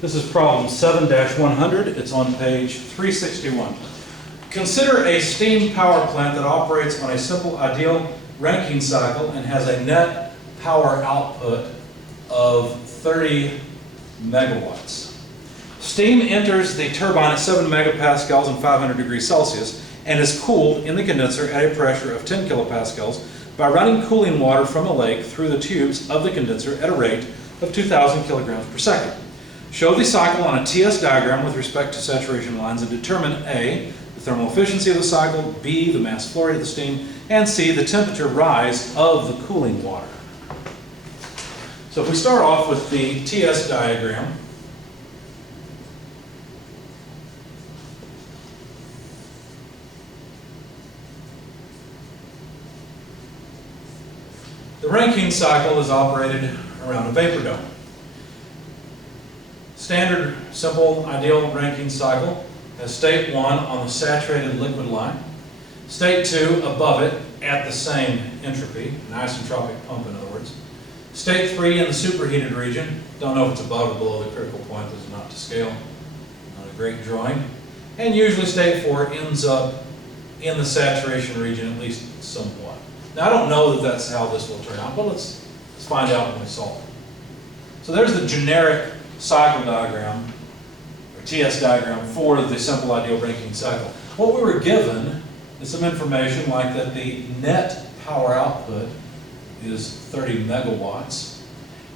This is problem 7-100. It's on page 361. Consider a steam power plant that operates on a simple ideal Rankine cycle and has a net power output of 30 megawatts. Steam enters the turbine at 7 megapascals and 500 degrees Celsius and is cooled in the condenser at a pressure of 10 kilopascals by running cooling water from a lake through the tubes of the condenser at a rate of 2,000 kilograms per second. Show the cycle on a TS diagram with respect to saturation lines and determine A, the thermal efficiency of the cycle, B, the mass flow rate of the steam, and C, the temperature rise of the cooling water. So if we start off with the TS diagram, the Rankine cycle is operated around a vapor dome. Standard, simple, ideal Rankine cycle has state 1 on the saturated liquid line, state 2 above it at the same entropy, an isentropic pump in other words, state 3 in the superheated region, don't know if it's above or below the critical point, this is not to scale, not a great drawing, and usually state 4 ends up in the saturation region at least somewhat. Now I don't know that that's how this will turn out, but let's find out when we solve it. So there's the generic cycle diagram, or TS diagram, for the simple ideal Rankine cycle. What we were given is some information like that the net power output is 30 megawatts,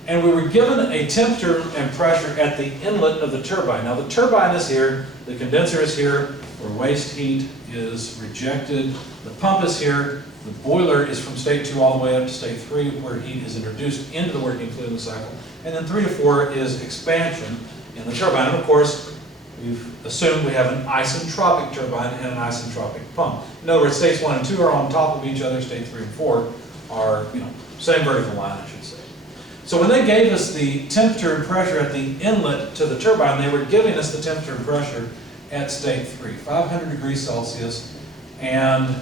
and we were given a temperature and pressure at the inlet of the turbine. Now the turbine is here, the condenser is here, where waste heat is rejected, the pump is here, the boiler is from state 2 all the way up to state 3 where heat is introduced into the working fluid of the cycle, and then 3 to 4 is expansion in the turbine. And of course, we've assumed we have an isentropic turbine and an isentropic pump. In other words, states 1 and 2 are on top of each other, state 3 and 4 are, same vertical line, I should say. So when they gave us the temperature and pressure at the inlet to the turbine, they were giving us the temperature and pressure at state 3, 500 degrees Celsius and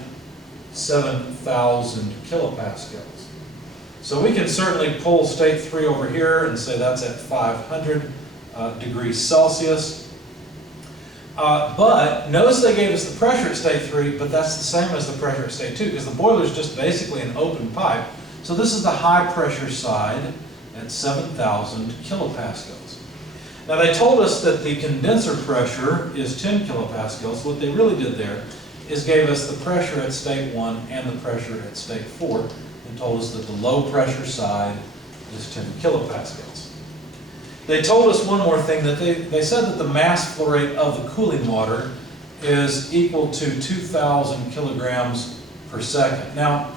7,000 kilopascals. So we can certainly pull state 3 over here and say that's at 500 degrees Celsius. But notice they gave us the pressure at state 3, but that's the same as the pressure at state 2 because the boiler is just basically an open pipe. So this is the high pressure side at 7,000 kilopascals. Now they told us that the condenser pressure is 10 kilopascals. What they really did there is gave us the pressure at state 1 and the pressure at state 4 and told us that the low pressure side is 10 kilopascals. They told us one more thing, that they said that the mass flow rate of the cooling water is equal to 2,000 kilograms per second. Now,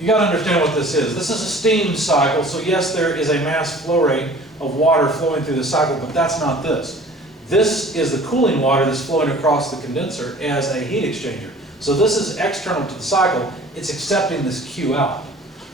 you got to understand what this is. This is a steam cycle, so yes, there is a mass flow rate of water flowing through the cycle, but that's not this. This is the cooling water that's flowing across the condenser as a heat exchanger. So this is external to the cycle. It's accepting this Q out.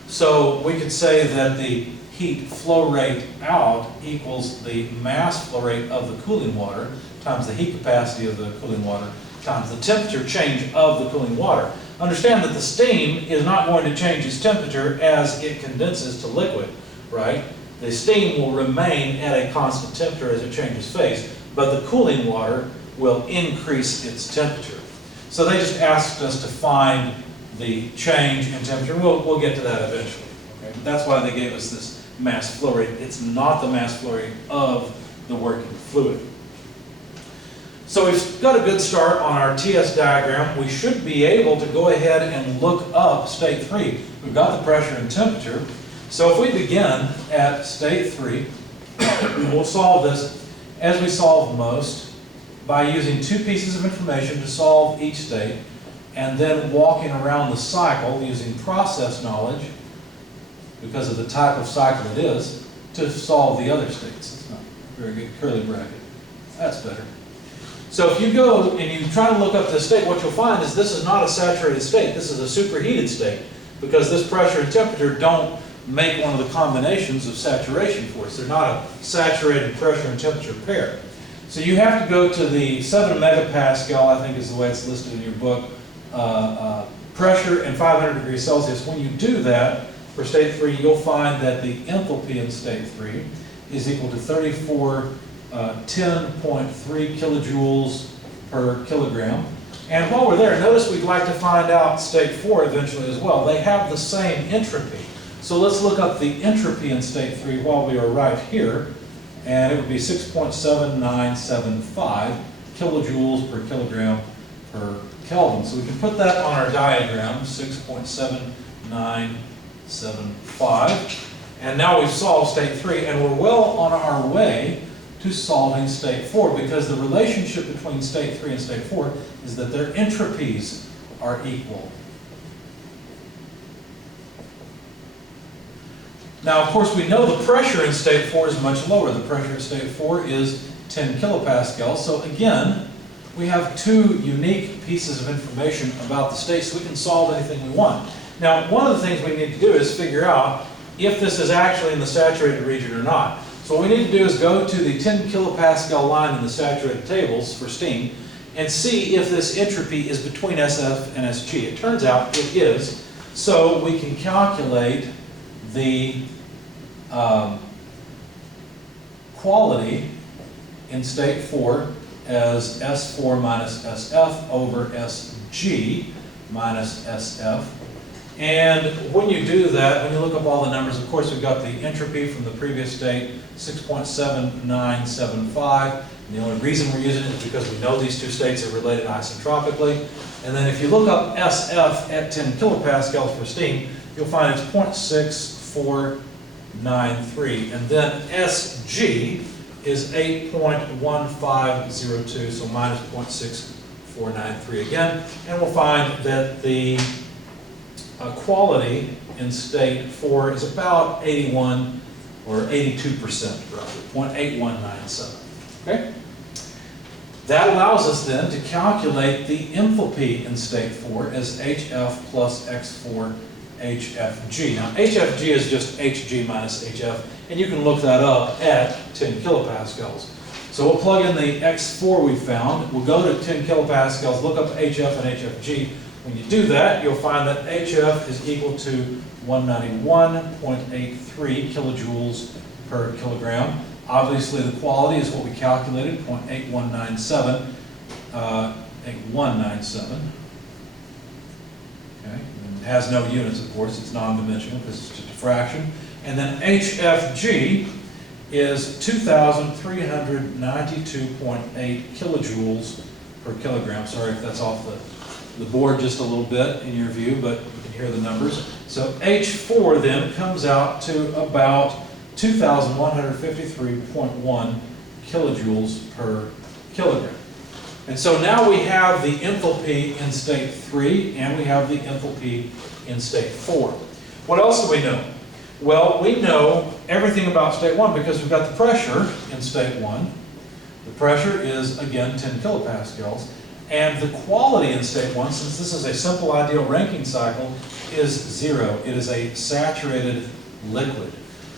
So we could say that the heat flow rate out equals the mass flow rate of the cooling water times the heat capacity of the cooling water times the temperature change of the cooling water. Understand that the steam is not going to change its temperature as it condenses to liquid, right? The steam will remain at a constant temperature as it changes phase, but the cooling water will increase its temperature. So they just asked us to find the change in temperature. We'll get to that eventually. Okay? That's why they gave us this mass flow rate. It's not the mass flow rate of the working fluid. So we've got a good start on our TS diagram. We should be able to go ahead and look up state 3. We've got the pressure and temperature. So if we begin at state 3, we'll solve this as we solve most by using 2 pieces of information to solve each state and then walking around the cycle using process knowledge, because of the type of cycle it is, to solve the other states. It's not a very good curly bracket. That's better. So if you go and you try to look up this state, what you'll find is this is not a saturated state. This is a superheated state because this pressure and temperature don't make one of the combinations of saturation for us. They're not a saturated pressure and temperature pair. So you have to go to the 7 megapascal, I think is the way it's listed in your book, pressure and 500 degrees Celsius. When you do that, for state 3, you'll find that the enthalpy in state 3 is equal to 34 10.3 kilojoules per kilogram. And while we're there, notice we'd like to find out state 4 eventually as well. They have the same entropy. So let's look up the entropy in state 3 while we are right here. And it would be 6.7975 kilojoules per kilogram per Kelvin. So we can put that on our diagram, 6.7975. And now we've solved state 3, and we're well on our way to solving state 4, because the relationship between state 3 and state 4 is that their entropies are equal. Now, of course, we know the pressure in state 4 is much lower. The pressure in state 4 is 10 kilopascals. So again, we have two unique pieces of information about the states, so we can solve anything we want. Now, one of the things we need to do is figure out if this is actually in the saturated region or not. So what we need to do is go to the 10 kilopascal line in the saturated tables for steam and see if this entropy is between SF and SG. It turns out it is. So we can calculate the quality in state 4 as S4 minus SF over SG minus SF. And when you do that, when you look up all the numbers, of course, we've got the entropy from the previous state, 6.7975. And the only reason we're using it is because we know these two states are related isentropically. And then if you look up SF at 10 kilopascals for steam, you'll find it's 0.6493. And then SG is 8.1502, so minus 0.6493 again. And we'll find that the quality in state 4 is about 81 or 82% roughly, 0.8197. Okay? That allows us then to calculate the enthalpy in state 4 as HF plus X4 HFG. Now, HFG is just HG minus HF, and you can look that up at 10 kilopascals. So we'll plug in the X4 we found. We'll go to 10 kilopascals, look up HF and HFG. When you do that, you'll find that HF is equal to 191.83 kilojoules per kilogram. Obviously, the quality is what we calculated, 0.8197, 8197. Okay, and it has no units, of course. It's non-dimensional because it's just a fraction. And then HFG is 2,392.8 kilojoules per kilogram. Sorry if that's off the board just a little bit in your view, but you can hear the numbers. So H4 then comes out to about 2,153.1 kilojoules per kilogram. And so now we have the enthalpy in state 3 and we have the enthalpy in state 4. What else do we know? Well, we know everything about state 1 because we've got the pressure in state 1. The pressure is, again, 10 kilopascals. And the quality in state 1, since this is a simple ideal Rankine cycle, is 0. It is a saturated liquid.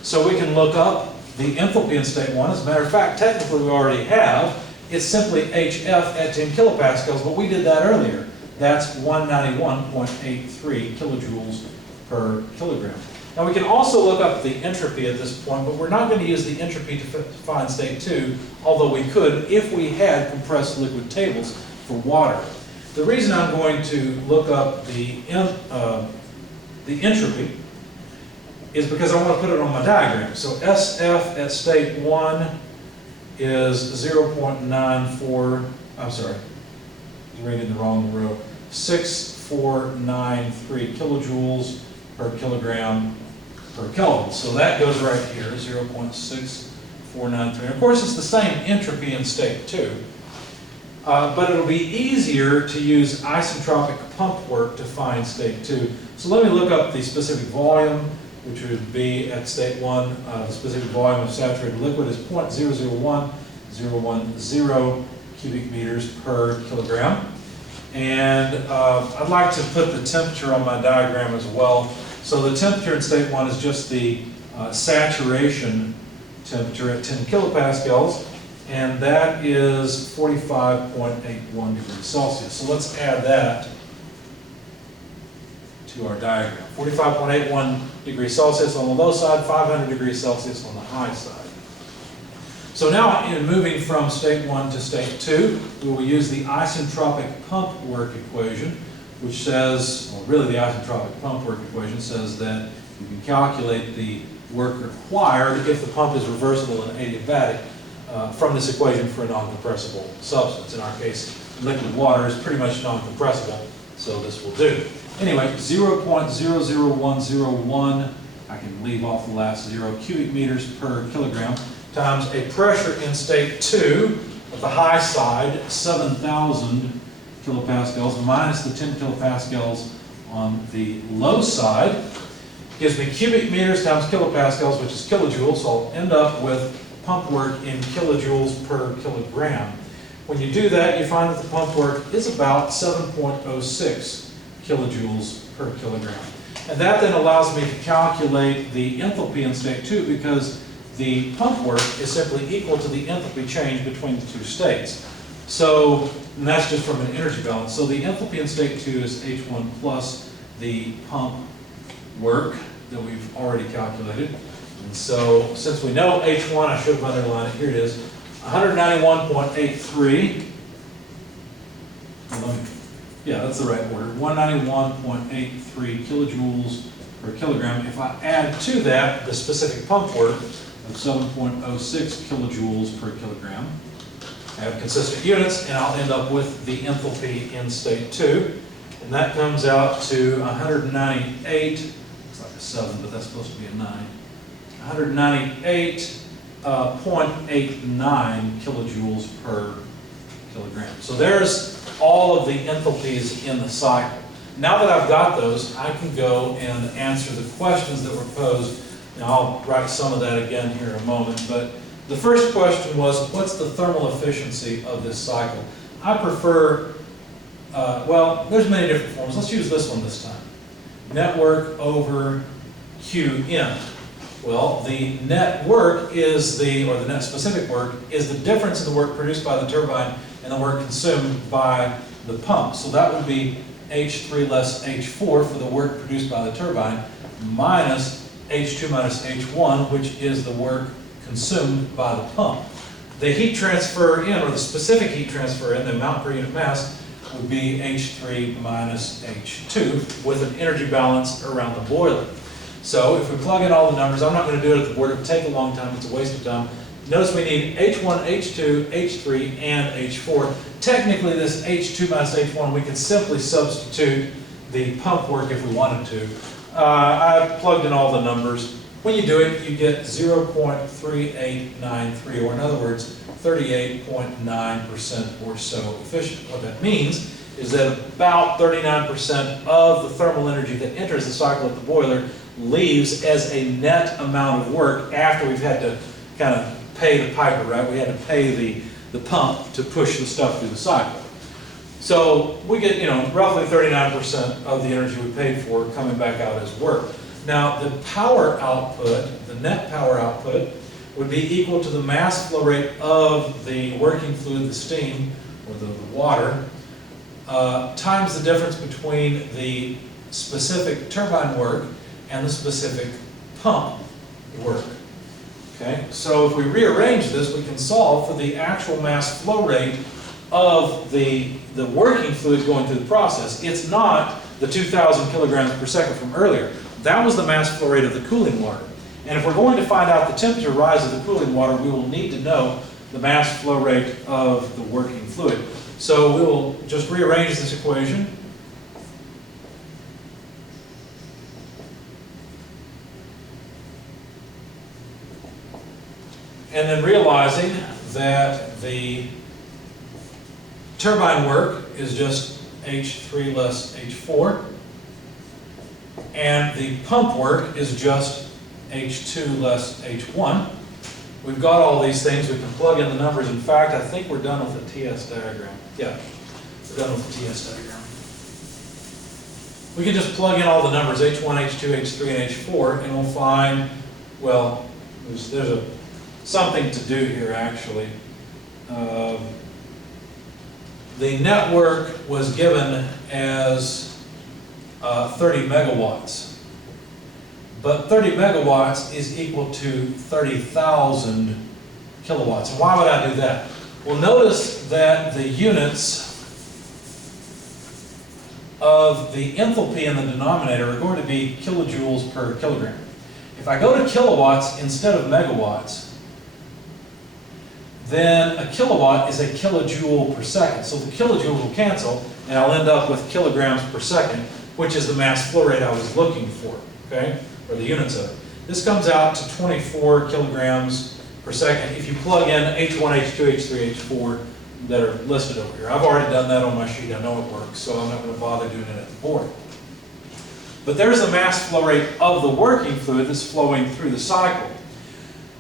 So we can look up the enthalpy in state 1. As a matter of fact, technically we already have. It's simply HF at 10 kilopascals, but we did that earlier. That's 191.83 kilojoules per kilogram. Now we can also look up the entropy at this point, but we're not going to use the entropy to find state 2, although we could if we had compressed liquid tables for water. The reason I'm going to look up the entropy is because I want to put it on my diagram. So SF at state 1 is 0.94, I'm sorry, I was reading the wrong row, 6493 kilojoules per kilogram per Kelvin. So that goes right here, 0.6493. Of course, it's the same entropy in state 2. But it'll be easier to use isentropic pump work to find state 2. So let me look up the specific volume, which would be at state 1, the specific volume of saturated liquid is 0.001010 cubic meters per kilogram. And I'd like to put the temperature on my diagram as well. So the temperature in state 1 is just the saturation temperature at 10 kilopascals. And that is 45.81 degrees Celsius. So let's add that to our diagram. 45.81 degrees Celsius on the low side, 500 degrees Celsius on the high side. So now, in moving from state 1 to state 2, we will use the isentropic pump work equation, which says, well, really the isentropic pump work equation says that you can calculate the work required if the pump is reversible and adiabatic from this equation for a non-compressible substance. In our case, liquid water is pretty much non-compressible, so this will do. Anyway, 0.00101, I can leave off the last 0, cubic meters per kilogram, times a pressure in state 2 at the high side, 7,000 kilopascals, minus the 10 kilopascals on the low side, gives me cubic meters times kilopascals, which is kilojoules, so I'll end up with pump work in kilojoules per kilogram. When you do that, you find that the pump work is about 7.06 kilojoules per kilogram. And that then allows me to calculate the enthalpy in state 2 because the pump work is simply equal to the enthalpy change between the two states. So, and that's just from an energy balance. So the enthalpy in state 2 is H1 plus the pump work that we've already calculated. And so, since we know H1, I should have underlined it. Here it is, 191.83. Yeah, that's the right order. 191.83 kilojoules per kilogram. If I add to that the specific pump work of 7.06 kilojoules per kilogram, I have consistent units, and I'll end up with the enthalpy in state 2. And that comes out to 198, looks like a 7, but that's supposed to be a 9. 198.89 kilojoules per kilogram. So there's all of the enthalpies in the cycle. Now that I've got those, I can go and answer the questions that were posed. And I'll write some of that again here in a moment. But the first question was, what's the thermal efficiency of this cycle? I prefer, well, there's many different forms. Let's use this one this time. Net work over Qn. Well, the net work is or the net specific work is the difference in the work produced by the turbine and the work consumed by the pump. So that would be H3 less H4 for the work produced by the turbine, minus H2 minus H1, which is the work consumed by the pump. The heat transfer in, or the specific heat transfer in, the amount per unit mass, would be H3 minus H2 with an energy balance around the boiler. So if we plug in all the numbers, I'm not going to do it at the board, it would take a long time, it's a waste of time. Notice we need H1, H2, H3, and H4. Technically this H2 minus H1, we could simply substitute the pump work if we wanted to. I plugged in all the numbers. When you do it, you get 0.3893, or in other words, 38.9% or so efficient. What that means is that about 39% of the thermal energy that enters the cycle at the boiler leaves as a net amount of work after we've had to kind of pay the piper, right? We had to pay the pump to push the stuff through the cycle. So we get, roughly 39% of the energy we paid for coming back out as work. Now, the power output, the net power output, would be equal to the mass flow rate of the working fluid, the steam, or the water, times the difference between the specific turbine work and the specific pump work. Okay, so if we rearrange this, we can solve for the actual mass flow rate of the working fluid going through the process. It's not the 2,000 kilograms per second from earlier. That was the mass flow rate of the cooling water. And if we're going to find out the temperature rise of the cooling water, we will need to know the mass flow rate of the working fluid. So we will just rearrange this equation. And then realizing that the turbine work is just H3 less H4, and the pump work is just H2 less H1. We've got all these things, we can plug in the numbers. In fact, I think we're done with the TS diagram. Yeah, we're done with the TS diagram. We can just plug in all the numbers, H1, H2, H3, and H4, and we'll find, well, there's something to do here actually. The network was given as 30 megawatts, but 30 megawatts is equal to 30,000 kilowatts. And why would I do that? Well, notice that the units of the enthalpy in the denominator are going to be kilojoules per kilogram. If I go to kilowatts instead of megawatts, then a kilowatt is a kilojoule per second. So the kilojoules will cancel, and I'll end up with kilograms per second, which is the mass flow rate I was looking for, okay, or the units of it. This comes out to 24 kilograms per second if you plug in H1, H2, H3, H4 that are listed over here. I've already done that on my sheet. I know it works, so I'm not going to bother doing it at the board. But there's the mass flow rate of the working fluid that's flowing through the cycle.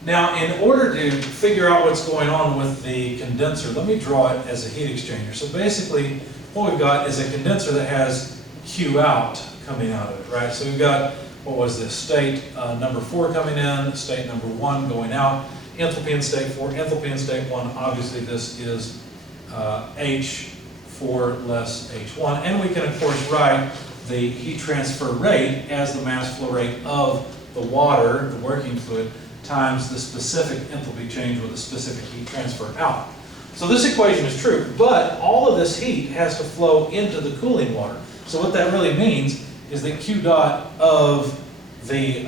Now, in order to figure out what's going on with the condenser, let me draw it as a heat exchanger. So basically, what we've got is a condenser that has Q out coming out of it, right? So we've got, what was this, state number 4 coming in, state number 1 going out, enthalpy in state 4, enthalpy in state 1. Obviously, this is H4 less H1. And we can, of course, write the heat transfer rate as the mass flow rate of the water, the working fluid, times the specific enthalpy change with the specific heat transfer out. So this equation is true, but all of this heat has to flow into the cooling water. So what that really means is that Q dot of the,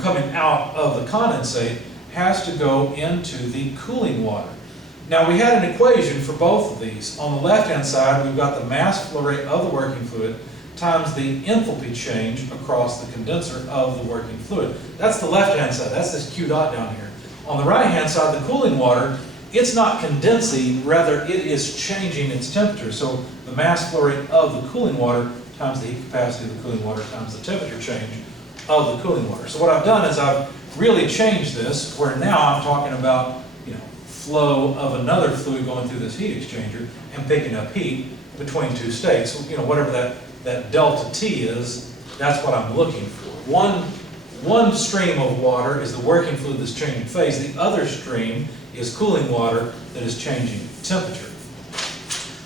coming out of the condensate has to go into the cooling water. Now we had an equation for both of these. On the left-hand side, we've got the mass flow rate of the working fluid times the enthalpy change across the condenser of the working fluid. That's the left-hand side. That's this Q dot down here. On the right-hand side, the cooling water, it's not condensing, rather it is changing its temperature. So the mass flow rate of the cooling water times the heat capacity of the cooling water times the temperature change of the cooling water. So what I've done is I've really changed this, where now I'm talking about flow of another fluid going through this heat exchanger and picking up heat between two states. So, whatever that delta T is, that's what I'm looking for. One stream of water is the working fluid that's changing phase. The other stream is cooling water that is changing temperature.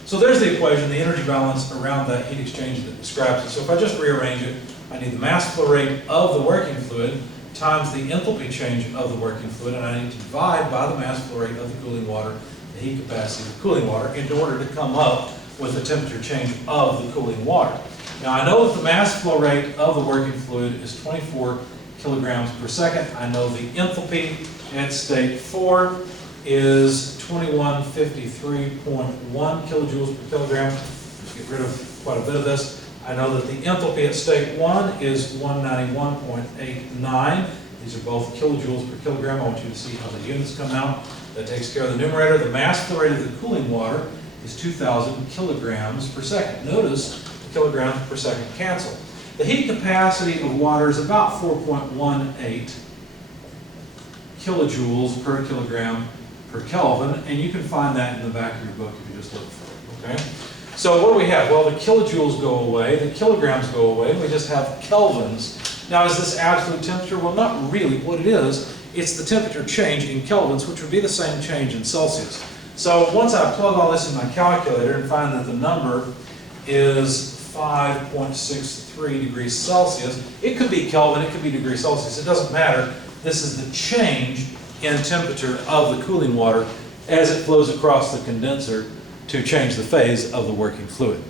So there's the equation, the energy balance around that heat exchanger that describes it. So if I just rearrange it, I need the mass flow rate of the working fluid times the enthalpy change of the working fluid, and I need to divide by the mass flow rate of the cooling water, the heat capacity of the cooling water, in order to come up with the temperature change of the cooling water. Now I know that the mass flow rate of the working fluid is 24 kilograms per second. I know the enthalpy at state 4 is 2153.1 kilojoules per kilogram. Let's get rid of quite a bit of this. I know that the enthalpy at state 1 is 191.89. These are both kilojoules per kilogram. I want you to see how the units come out. That takes care of the numerator. The mass flow rate of the cooling water is 2,000 kilograms per second. Notice the kilograms per second cancel. The heat capacity of water is about 4.18 kilojoules per kilogram per Kelvin, and you can find that in the back of your book if you just look for it, okay? So what do we have? Well, the kilojoules go away, the kilograms go away, and we just have kelvins. Now, is this absolute temperature? Well, not really. What it is, it's the temperature change in kelvins, which would be the same change in Celsius. So once I plug all this in my calculator and find that the number is 5.63 degrees Celsius, it could be Kelvin, it could be degrees Celsius, it doesn't matter. This is the change in temperature of the cooling water as it flows across the condenser to change the phase of the working fluid.